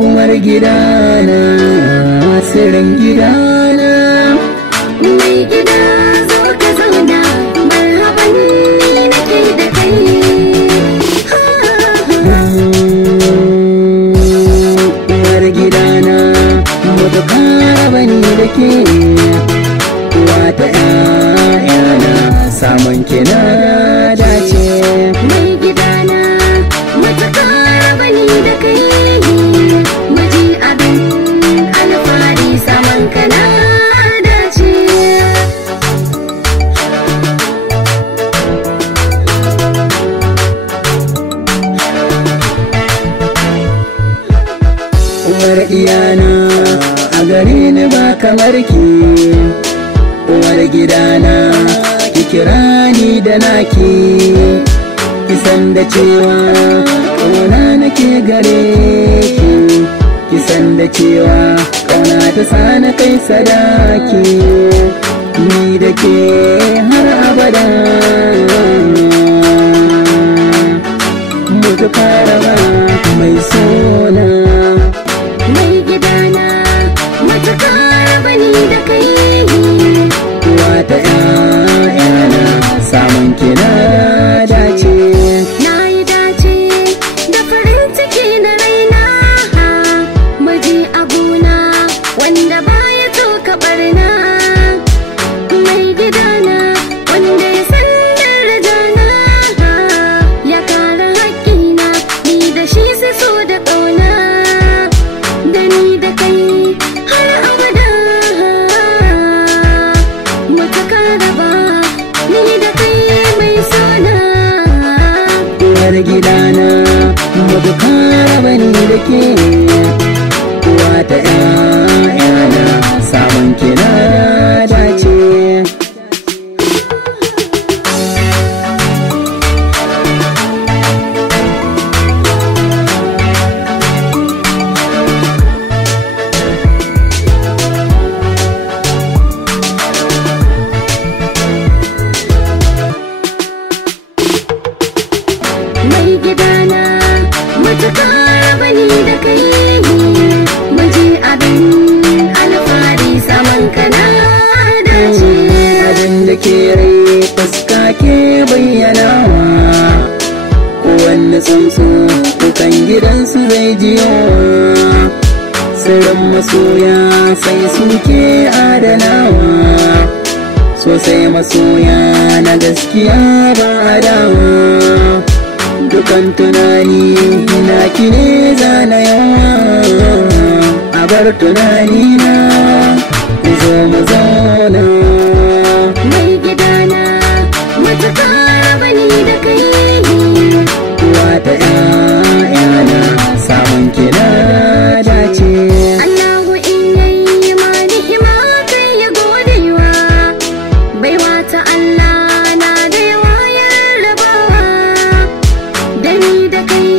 uwar gidana, sirrin gidana. Mai gida zo ka zauna, marhaban ni nake da kai. Uwar gidana, mutuka bani da ke, uwa ta ƴaƴana, samun kina dace. Mai gidana, mutuka bani da kai, miji abin alfahari, saman kana dace. Uwar iyana, a gare ni ba kamar ki. Uwar gidana, ki kira ni da naki. Ki san da cewa ƙauna nake gare ki. Ki san da cewa ƙauna ta sa na kai sadaki. Ni da ke har abada, mutu karama mai sona. Mai gidana, mutuka bani da kai. Uwa ta ƴaƴana, samun kina dace. Na yi dace da farin ciki na raina, miji abuna wanda baya toka barna. Mai gidana wanda ya san darajana, ya kare haƙƙina, ni da shi sai so da ƙauna. Da ni da kai har abada, mutuka raba ni da kai mai sona. Uwar gidana, mutuka bani da ke. Uwa ta ƴaƴana, samun kina dace. Mai gidana, mutuka bani da kai, miji abin alfahari, saman kana dace. Abin da ke rai fuska ke bayyanawa, kowanne tsuntsu dukan gidansu zai jiyo. Sirrin masoya sai suke adanawa, sosai masoya na gaskiya ba adawa. Dukan tunani na ki ne zana yawa, a bar tunani na zo mu zauna. Mai gidana, mutuka bani da kai. Uwa ta ƴaƴana, samun kina dace. Allahu in yayi ma ni'ima kai ya godewa, baiwa ta Allah na da yawa ya rabawa. Da ni da kai